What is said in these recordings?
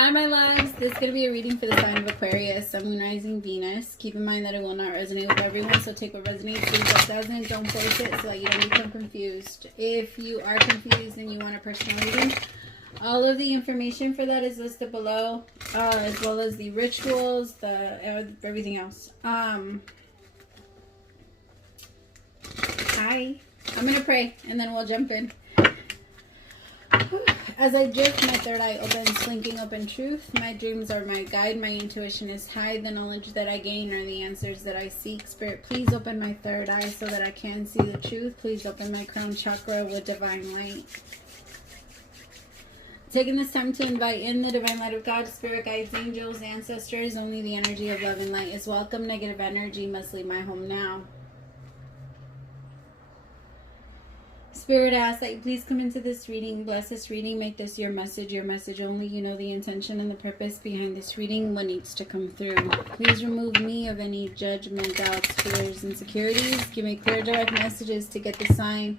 Hi, my loves. This is going to be a reading for the sign of Aquarius, Sun, Moon, Rising, Venus. Keep in mind that it will not resonate with everyone, so take what resonates, leave what doesn't. Don't force it so that you don't become confused. If you are confused and you want a personal reading, all of the information for that is listed below, as well as the rituals, everything else. Hi. I'm going to pray, and then we'll jump in. As I drift, my third eye opens, linking open truth. My dreams are my guide. My intuition is high. The knowledge that I gain are the answers that I seek. Spirit, please open my third eye so that I can see the truth. Please open my crown chakra with divine light. Taking this time to invite in the divine light of God, spirit guides, angels, ancestors. Only the energy of love and light is welcome. Negative energy must leave my home now. Spirit, asks that you please come into this reading. Bless this reading. Make this your message only. You know the intention and the purpose behind this reading, what needs to come through. Please remove me of any judgment, doubts, fears, insecurities. Give me clear, direct messages to get the sign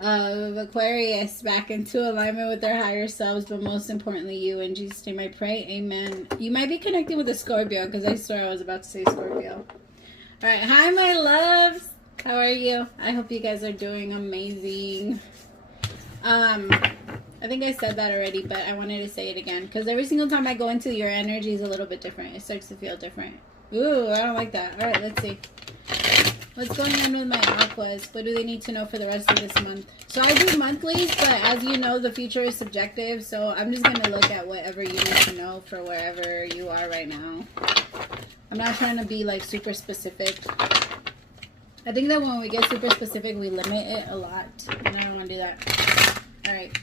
of Aquarius back into alignment with their higher selves, but most importantly, you. In Jesus' name I pray. Amen. You might be connecting with a Scorpio, because I swear I was about to say Scorpio. All right. Hi, my loves. How are you? I hope you guys are doing amazing. I think I said that already, but I wanted to say it again, because every single time I go into your energy is a little bit different. It starts to feel different. Ooh, I don't like that. All right, let's see. What's going on with my aquas? What do they need to know for the rest of this month? So I do monthlies, but as you know, the future is subjective, so I'm just going to look at whatever you need to know for wherever you are right now. I'm not trying to be like super specific. I think that when we get super specific, we limit it a lot, and I don't want to do that. Alright.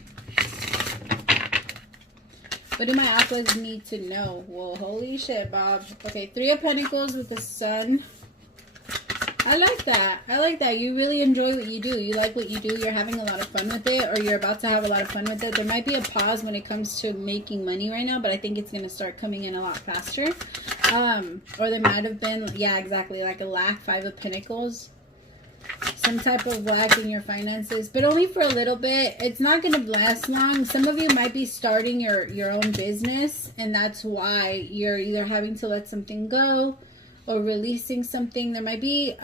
What do my aquas need to know? Well, holy shit, Bob. Okay, 3 of Pentacles with the Sun. I like that. I like that. You really enjoy what you do. You like what you do. You're having a lot of fun with it, or you're about to have a lot of fun with it. There might be a pause when it comes to making money right now, but I think it's going to start coming in a lot faster. Or there might have been, yeah, exactly, like a lack, 5 of Pentacles. Some type of lack in your finances, but only for a little bit. It's not going to last long. Some of you might be starting your own business, and that's why you're either having to let something go or releasing something. There might be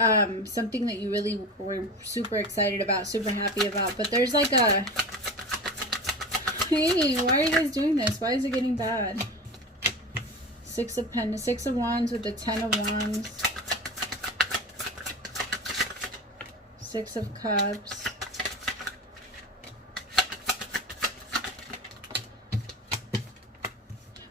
something that you really were super excited about, super happy about, but there's like a, hey, why are you guys doing this? Why is it getting bad? 6 of Wands with the 10 of Wands. 6 of Cups.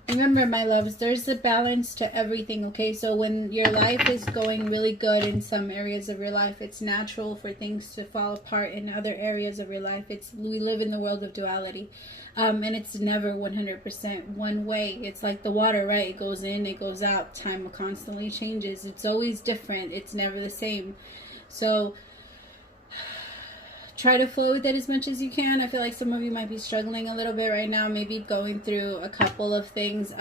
Remember, my loves, there's a balance to everything, okay? So when your life is going really good in some areas of your life, it's natural for things to fall apart in other areas of your life. We live in the world of duality, and it's never 100% one way. It's like the water, right? It goes in, it goes out. Time constantly changes. It's always different. It's never the same. So try to flow with it as much as you can. I feel like some of you might be struggling a little bit right now, maybe going through a couple of things.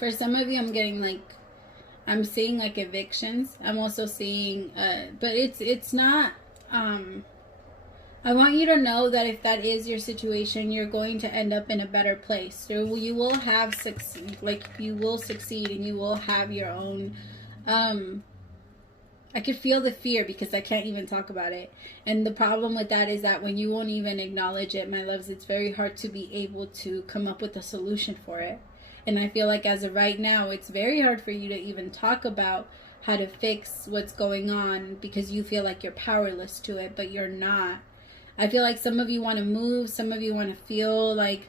For some of you, I'm seeing like evictions. I'm also seeing, but it's not, I want you to know that if that is your situation, you're going to end up in a better place. So you will you will succeed, and you will have your own, I could feel the fear because I can't even talk about it. And the problem with that is that when you won't even acknowledge it, my loves, it's very hard to be able to come up with a solution for it. And I feel like as of right now, it's very hard for you to even talk about how to fix what's going on because you feel like you're powerless to it, but you're not. I feel like some of you want to move, some of you want to feel like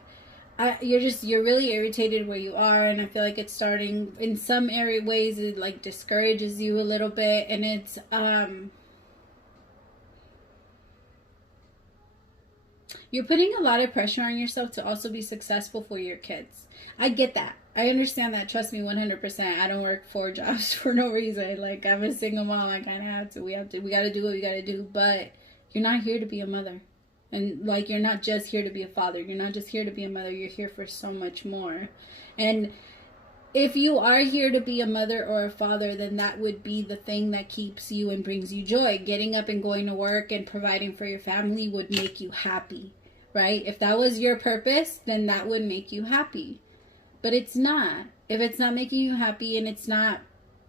you're really irritated where you are, and I feel like it's starting in some ways it like discourages you a little bit, and it's you're putting a lot of pressure on yourself to also be successful for your kids. I get that. I understand that. Trust me, 100%. I don't work 4 jobs for no reason. Like, I'm a single mom. I kind of have to. We got to do what we got to do, but you're not here to be a mother. And, like, you're not just here to be a father. You're not just here to be a mother. You're here for so much more. And if you are here to be a mother or a father, then that would be the thing that keeps you and brings you joy. Getting up and going to work and providing for your family would make you happy. right? If that was your purpose, then that would make you happy. But it's not. If it's not making you happy, and it's not,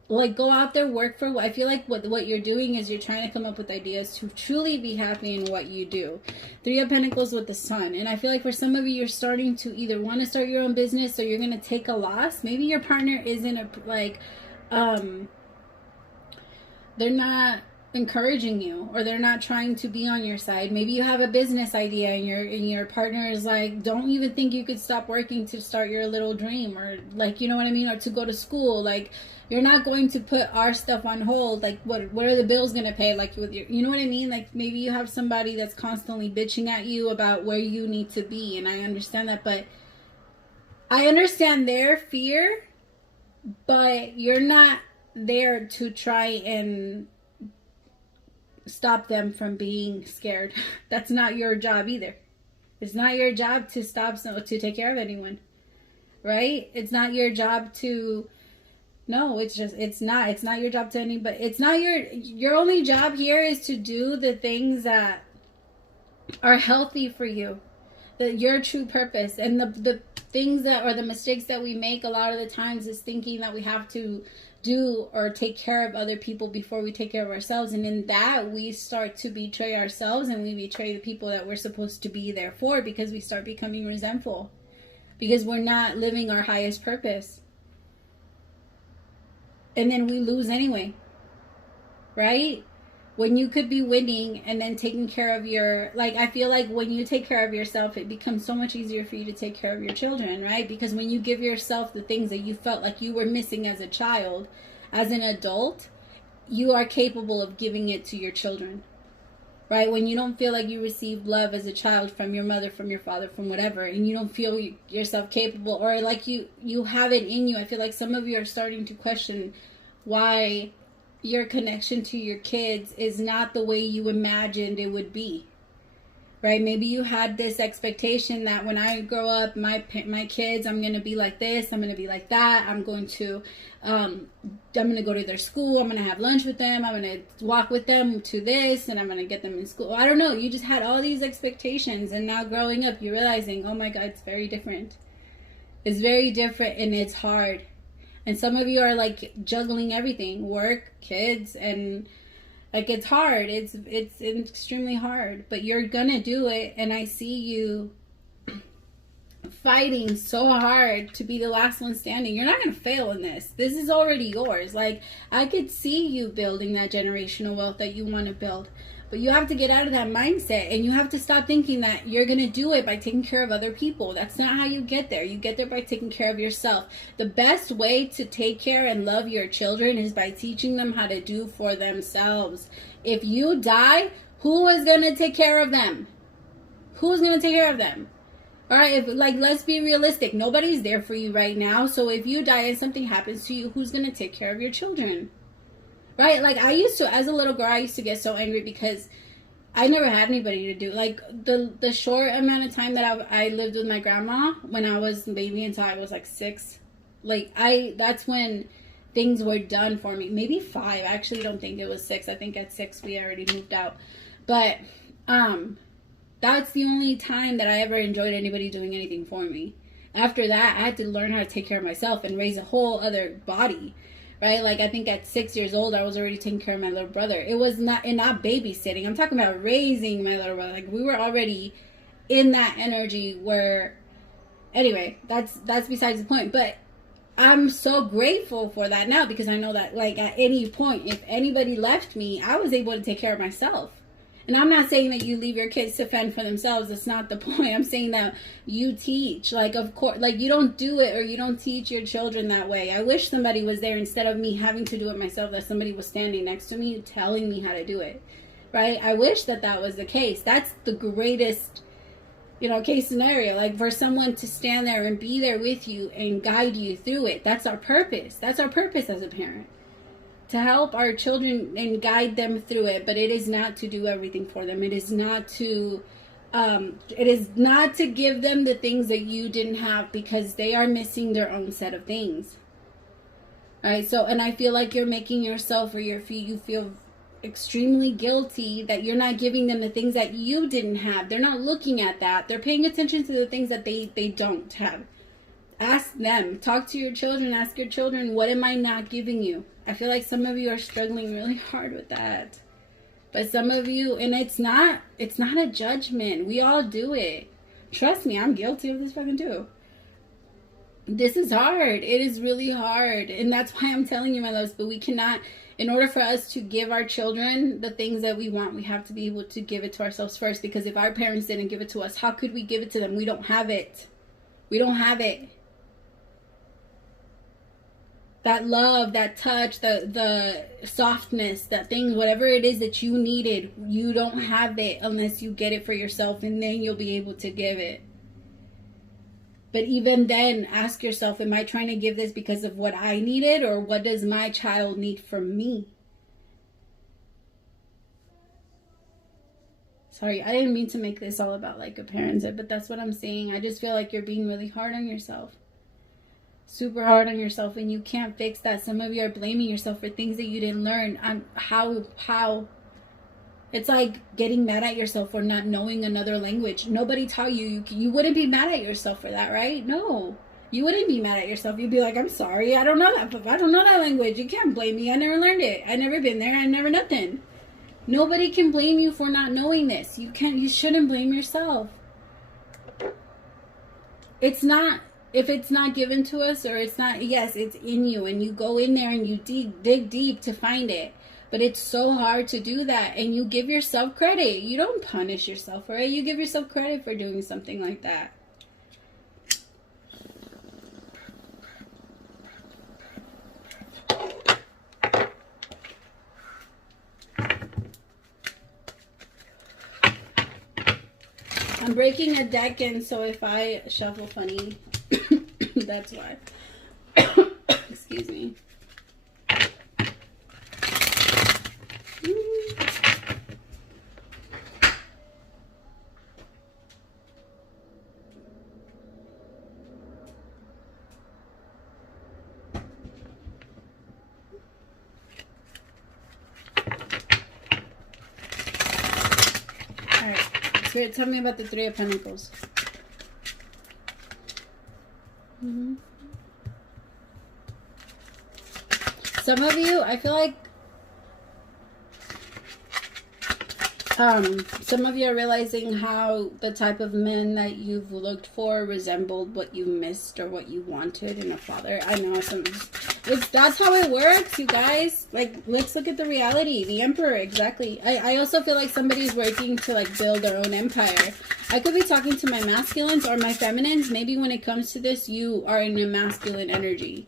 like, go out there, work for what I feel like what you're doing is you're trying to come up with ideas to truly be happy in what you do. 3 of Pentacles with the Sun. And I feel like for some of you, you're starting to either want to start your own business, or you're going to take a loss. Maybe your partner isn't they're not encouraging you, or they're not trying to be on your side. Maybe you have a business idea and your partner is like, don't even think you could stop working to start your little dream, or like, you know what I mean, or to go to school. Like, you're not going to put our stuff on hold. Like, what are the bills going to pay? Like, with your, you know what I mean? Like, maybe you have somebody that's constantly bitching at you about where you need to be, and I understand that, but I understand their fear, but you're not there to try and stop them from being scared. That's not your job either. It's not your job to to take care of anyone, right? It's not your job to, no, it's not your job to anybody. It's not your only job here is to do the things that are healthy for you, that your true purpose. And the things that, or the mistakes that we make a lot of the times, is thinking that we have to do or take care of other people before we take care of ourselves. And in that, we start to betray ourselves, and we betray the people that we're supposed to be there for, because we start becoming resentful, because we're not living our highest purpose. And then we lose anyway, right? When you could be winning and then taking care of your, like, I feel like when you take care of yourself, it becomes so much easier for you to take care of your children, right? Because when you give yourself the things that you felt like you were missing as a child, as an adult, you are capable of giving it to your children, right? When you don't feel like you received love as a child from your mother, from your father, from whatever, and you don't feel yourself capable, or like you have it in you. I feel like some of you are starting to question why your connection to your kids is not the way you imagined it would be, right? Maybe you had this expectation that when I grow up, my kids, I'm going to be like this, I'm going to be like that, I'm going to go to their school, I'm going to have lunch with them, I'm going to walk with them to this, and I'm going to get them in school. I don't know, you just had all these expectations, and now growing up, you're realizing, oh my God, it's very different. It's very different, and it's hard. And some of you are like juggling everything, work, kids, and like it's hard. It's extremely hard, but you're gonna do it. And I see you fighting so hard to be the last one standing. You're not gonna fail in this. This is already yours. Like, I could see you building that generational wealth that you want to build. But you have to get out of that mindset, and you have to stop thinking that you're going to do it by taking care of other people. That's not how you get there. You get there by taking care of yourself. The best way to take care and love your children is by teaching them how to do for themselves. If you die, who is going to take care of them? Who's going to take care of them? All right, let's be realistic. Nobody's there for you right now. So if you die and something happens to you, who's going to take care of your children? Right? Like, I used to, as a little girl, I used to get so angry because I never had anybody to do. Like, the short amount of time that I lived with my grandma when I was a baby until I was like 6, like, that's when things were done for me. Maybe 5. I actually don't think it was 6. I think at 6 we already moved out. But that's the only time that I ever enjoyed anybody doing anything for me. After that, I had to learn how to take care of myself and raise a whole other body. Right? Like, I think at 6 years old, I was already taking care of my little brother. It was not babysitting. I'm talking about raising my little brother. Like, we were already in that energy where, anyway, that's besides the point. But I'm so grateful for that now, because I know that, like, at any point, if anybody left me, I was able to take care of myself. And I'm not saying that you leave your kids to fend for themselves. That's not the point. I'm saying that you teach. Like, of course, like, you don't do it, or you don't teach your children that way. I wish somebody was there instead of me having to do it myself, that somebody was standing next to me telling me how to do it. Right? I wish that was the case. That's the greatest, case scenario. Like, for someone to stand there and be there with you and guide you through it. That's our purpose. That's our purpose as a parent. To help our children and guide them through it, but it is not to do everything for them. It is not to give them the things that you didn't have, because they are missing their own set of things. All right, so, and I feel like you're making yourself, or you feel extremely guilty that you're not giving them the things that you didn't have. They're not looking at that. They're paying attention to the things that they don't have. Ask them. Talk to your children. Ask your children, what am I not giving you? I feel like some of you are struggling really hard with that. But some of you, and it's not a judgment. We all do it. Trust me, I'm guilty of this fucking too. This is hard. It is really hard. And that's why I'm telling you, my loves, but we cannot, in order for us to give our children the things that we want, we have to be able to give it to ourselves first. Because if our parents didn't give it to us, how could we give it to them? We don't have it. We don't have it. That love, that touch, the softness, that thing, whatever it is that you needed, you don't have it unless you get it for yourself, and then you'll be able to give it. But even then, ask yourself, am I trying to give this because of what I needed, or what does my child need from me? Sorry, I didn't mean to make this all about like a parent's, but that's what I'm saying. I just feel like you're being really hard on yourself. Super hard on yourself, and you can't fix that. Some of you are blaming yourself for things that you didn't learn. How it's like getting mad at yourself for not knowing another language. Nobody taught you. You wouldn't be mad at yourself for that, right? No, you wouldn't be mad at yourself. You'd be like, I'm sorry, I don't know that. I don't know that language. You can't blame me. I never learned it. I never been there. I never nothing. Nobody can blame you for not knowing this. You shouldn't blame yourself. It's not. If it's not given to us, or it's not, yes, it's in you, and you go in there and you dig deep to find it. But it's so hard to do that, and you give yourself credit. You don't punish yourself for it. You give yourself credit for doing something like that. I'm breaking a deck, and so if I shuffle funny, that's why. Excuse me. Alright, Spirit, tell me about the Three of Pentacles. Some of you, I feel like some of you are realizing how the type of men that you've looked for resembled what you missed or what you wanted in a father. I know that's how it works, you guys. Like, let's look at the reality. The Emperor, exactly. I also feel like somebody's working to like build their own empire. I could be talking to my masculines or my feminines. Maybe when it comes to this, you are in a masculine energy.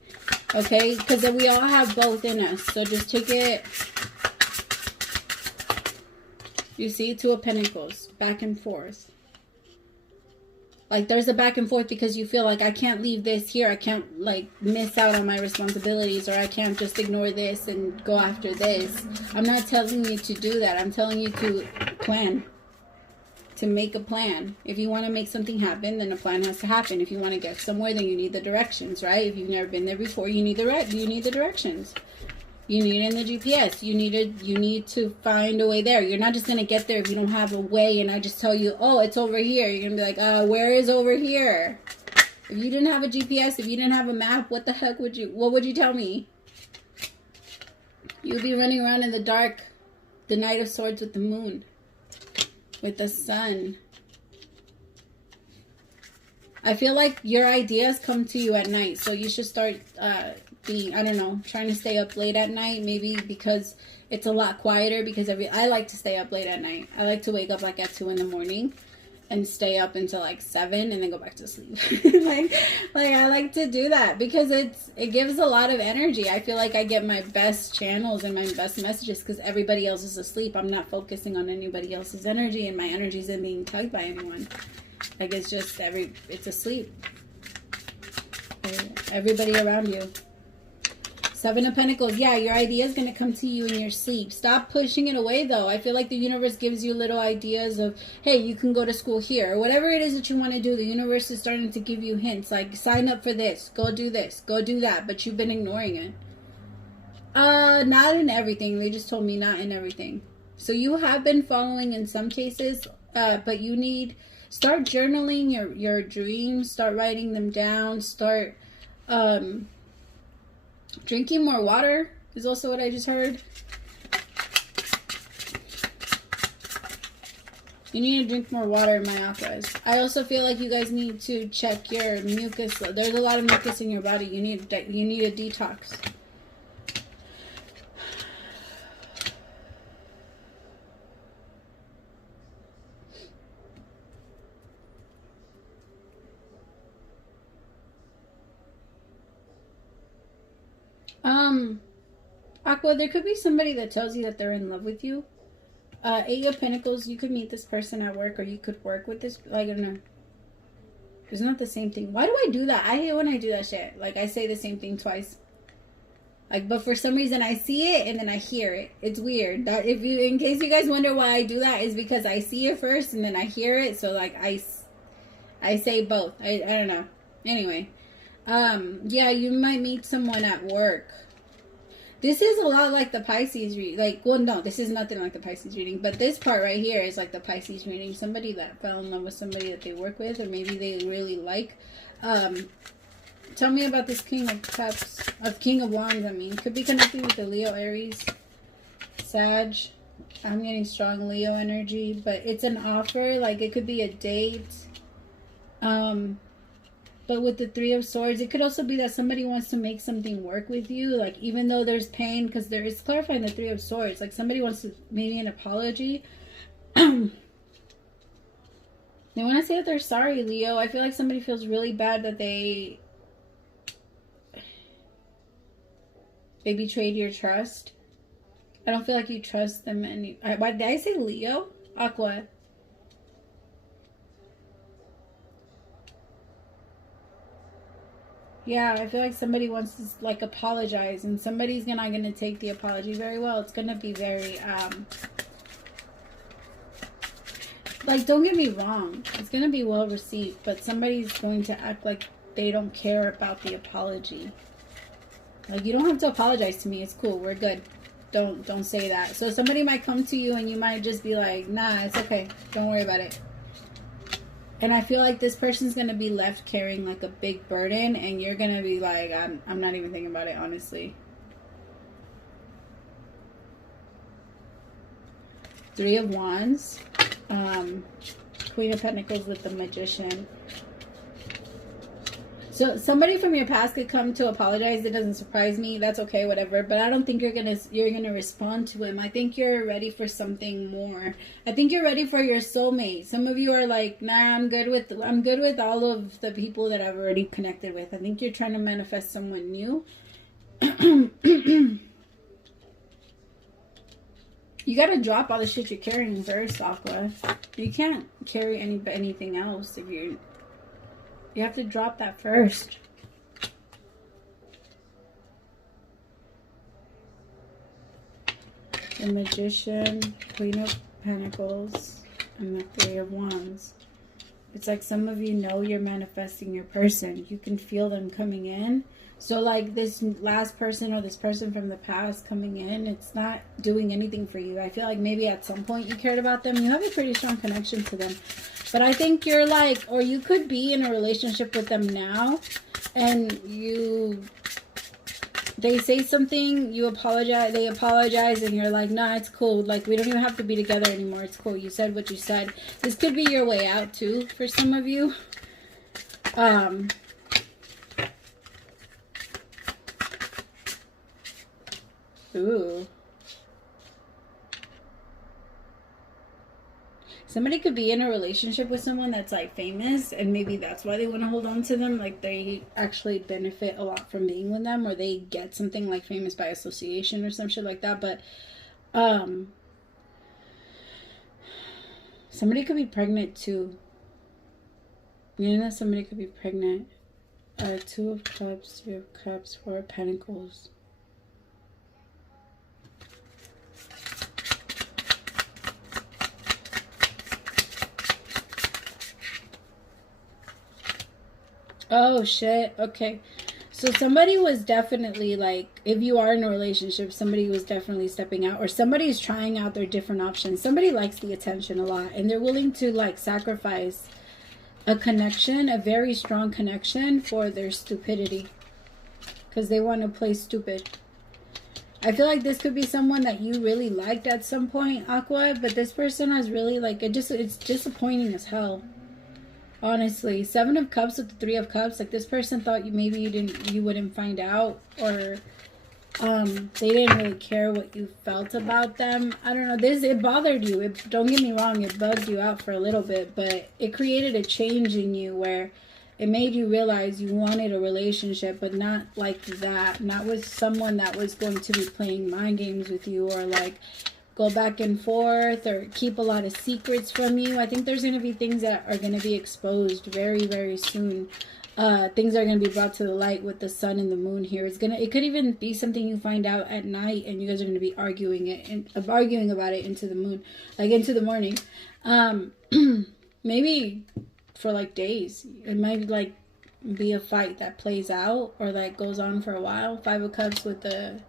Okay? Because we all have both in us. So just take it. You see, Two of Pentacles. Back and forth. Like, there's a back and forth because you feel like I can't leave this here. I can't, like, miss out on my responsibilities. Or I can't just ignore this and go after this. I'm not telling you to do that. I'm telling you to plan. To make a plan. If you want to make something happen, then a plan has to happen. If you want to get somewhere, then you need the directions, right? If you've never been there before, you need the directions. You need it in the GPS. You need to find a way there. You're not just going to get there if you don't have a way and I just tell you, oh, it's over here. You're going to be like, where is over here? If you didn't have a GPS, if you didn't have a map, what the heck what would you tell me? You'd be running around in the dark, the Knight of Swords with the moon, with the sun. I feel like your ideas come to you at night, so you should start I don't know, trying to stay up late at night, maybe because it's a lot quieter, because I like to stay up late at night. I like to wake up like at 2 in the morning and stay up until like 7 and then go back to sleep. like I like to do that because it gives a lot of energy. I feel like I get my best channels and my best messages because everybody else is asleep. I'm not focusing on anybody else's energy, and my energy isn't being tugged by anyone. Like, it's just it's asleep. Everybody around you. Seven of Pentacles. Yeah, your idea is going to come to you in your sleep. Stop pushing it away, though. I feel like the universe gives you little ideas of, hey, you can go to school here. Or whatever it is that you want to do, the universe is starting to give you hints. Like, sign up for this. Go do this. Go do that. But you've been ignoring it. Not in everything. They just told me not in everything. So you have been following in some cases, but you need start journaling your dreams, start writing them down, start drinking more water is also what I just heard. You need to drink more water, my Aquas. I also feel like you guys need to check your mucus. There's a lot of mucus in your body. You need a detox. Aqua, there could be somebody that tells you that they're in love with you. 8 of Pentacles, you could meet this person at work, or you could work with this, like, I don't know. It's not the same thing. Why do I do that? I hate when I do that shit. Like, I say the same thing twice. Like, but for some reason I see it and then I hear it. It's weird. That if you, in case you guys wonder why I do that, is because I see it first and then I hear it. So, like, I say both. I don't know. Anyway. Yeah, you might meet someone at work. This is a lot like the Pisces reading. Like, well, no, this is nothing like the Pisces reading. But this part right here is like the Pisces reading. Somebody that fell in love with somebody that they work with, or maybe they really like. Tell me about this King of Cups, King of Wands, I mean. Could be connected with the Leo, Aries, Sag. I'm getting strong Leo energy, but it's an offer. Like, it could be a date. But with the 3 of Swords, it could also be that somebody wants to make something work with you. Like, even though there's pain, because there is clarifying the 3 of Swords. Like, somebody wants to, maybe an apology. They want to say that they're sorry, Leo. I feel like somebody feels really bad that they betrayed your trust. I don't feel like you trust them any. Why did I say Leo? Aqua. Yeah, I feel like somebody wants to, like, apologize, and somebody's not going to take the apology very well. It's going to be very, like, don't get me wrong. It's going to be well received, but somebody's going to act like they don't care about the apology. Like, you don't have to apologize to me. It's cool. We're good. Don't say that. So somebody might come to you and you might just be like, nah, it's okay. Don't worry about it. And I feel like this person's going to be left carrying, like, a big burden, and you're going to be like, I'm not even thinking about it, honestly. 3 of Wands. Queen of Pentacles with the Magician. So somebody from your past could come to apologize. It doesn't surprise me. That's okay, whatever. But I don't think you're gonna respond to him. I think you're ready for something more. I think you're ready for your soulmate. Some of you are like, nah, I'm good with all of the people that I've already connected with. I think you're trying to manifest someone new. You gotta drop all the shit you're carrying first, Aqua. You can't carry anything else if you're. You have to drop that first. The Magician, Queen of Pentacles, and the 3 of Wands. It's like some of you know you're manifesting your person. You can feel them coming in. So, like, this last person or this person from the past coming in, it's not doing anything for you. I feel like maybe at some point you cared about them. You have a pretty strong connection to them. But I think you're like, or you could be in a relationship with them now, and they say something, you apologize, they apologize, and you're like, nah, it's cool. Like, we don't even have to be together anymore. It's cool. You said what you said. This could be your way out, too, for some of you. Ooh. Somebody could be in a relationship with someone that's, like, famous, and maybe that's why they want to hold on to them. Like, they actually benefit a lot from being with them, or they get something like famous by association or some shit like that. But somebody could be pregnant too. You know, somebody could be pregnant. 2 of Cups, 3 of Cups, 4 of Pentacles. Oh, shit. Okay. So somebody was definitely like, if you are in a relationship, somebody was definitely stepping out, or somebody's trying out their different options. Somebody likes the attention a lot, and they're willing to like sacrifice a connection, a very strong connection, for their stupidity, because they want to play stupid. I feel like this could be someone that you really liked at some point, Aqua, but this person has really like, it's disappointing as hell. Honestly, 7 of Cups with the 3 of Cups, like this person thought you wouldn't find out, or they didn't really care what you felt about them. I don't know, it bothered you. Don't get me wrong, it bugged you out for a little bit, but it created a change in you where it made you realize you wanted a relationship, but not like that, not with someone that was going to be playing mind games with you, or like go back and forth, or keep a lot of secrets from you. I think there's going to be things that are going to be exposed very, very soon. Things are going to be brought to the light with the sun and the moon here. It could even be something you find out at night, and you guys are going to be arguing about it into the moon, like into the morning. Maybe for like days. It might like be a fight that plays out, or like goes on for a while. 5 of Cups with the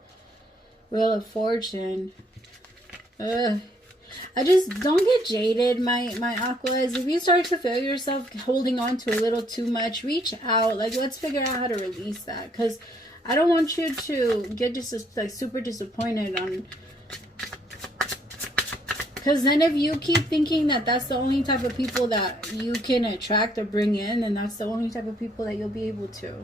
Wheel of Fortune. I just don't get jaded, my Aquas. If you start to feel yourself holding on to a little too much, reach out. Like, let's figure out how to release that, because I don't want you to get just like super disappointed on, because then if you keep thinking that that's the only type of people that you can attract or bring in, and that's the only type of people that you'll be able to.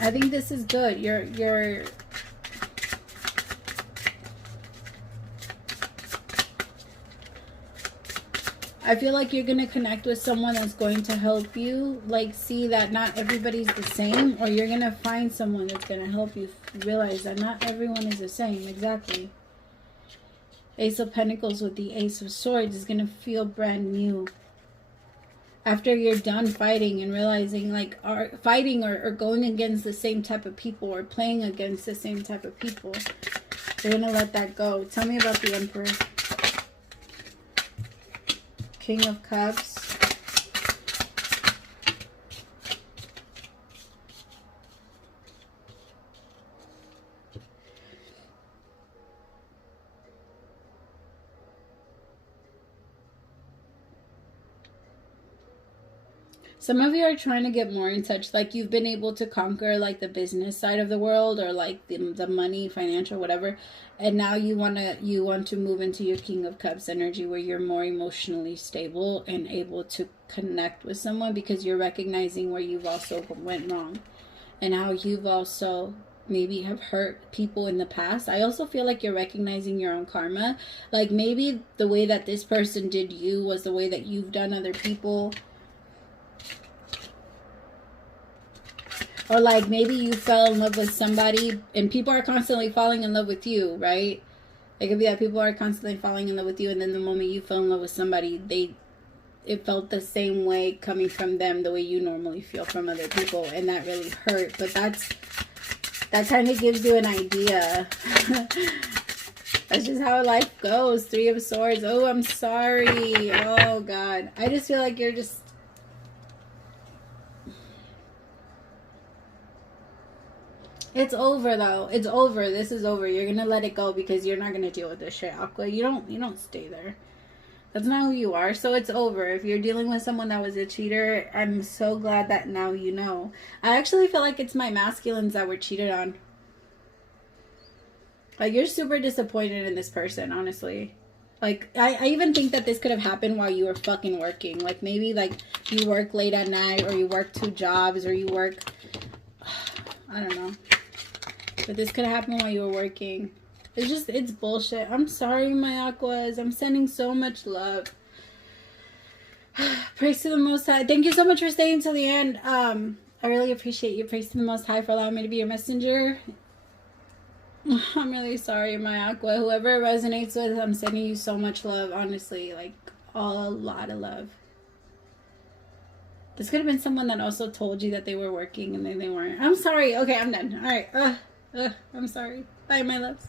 I think this is good. You're I feel like you're going to connect with someone that's going to help you, like, see that not everybody's the same, or you're going to find someone that's going to help you realize that not everyone is the same. Exactly. Ace of Pentacles with the Ace of Swords is going to feel brand new. After you're done fighting and realizing, like, fighting or going against the same type of people, or playing against the same type of people, you're going to let that go. Tell me about the Emperor. King of Cups. Some of you are trying to get more in touch, like you've been able to conquer like the business side of the world, or like the money, financial, whatever, and now you want to move into your King of Cups energy, where you're more emotionally stable and able to connect with someone, because you're recognizing where you've also went wrong, and how you've also maybe have hurt people in the past. I also feel like you're recognizing your own karma, like maybe the way that this person did you was the way that you've done other people. Or like maybe you fell in love with somebody and people are constantly falling in love with you, right? It could be that people are constantly falling in love with you, and then the moment you fell in love with somebody, it felt the same way coming from them, the way you normally feel from other people, and that really hurt. But that kind of gives you an idea. That's just how life goes. 3 of Swords. Oh, I'm sorry. Oh, God. I just feel like you're just... It's over, though. It's over. This is over. You're going to let it go, because you're not going to deal with this shit, Aqua. You don't stay there. That's not who you are. So it's over. If you're dealing with someone that was a cheater, I'm so glad that now you know. I actually feel like it's my masculines that were cheated on. Like, you're super disappointed in this person, honestly. Like, I even think that this could have happened while you were fucking working. Like, maybe, like, you work late at night, or you work 2 jobs, or you work... I don't know. But this could happen while you were working. It's bullshit. I'm sorry, my Aquas. I'm sending so much love. Praise to the Most High. Thank you so much for staying till the end. I really appreciate you. Praise to the Most High for allowing me to be your messenger. I'm really sorry, my Aqua. Whoever it resonates with, I'm sending you so much love. Honestly, like, a lot of love. This could have been someone that also told you that they were working and then they weren't. I'm sorry. Okay, I'm done. All right. I'm sorry. Bye, my loves.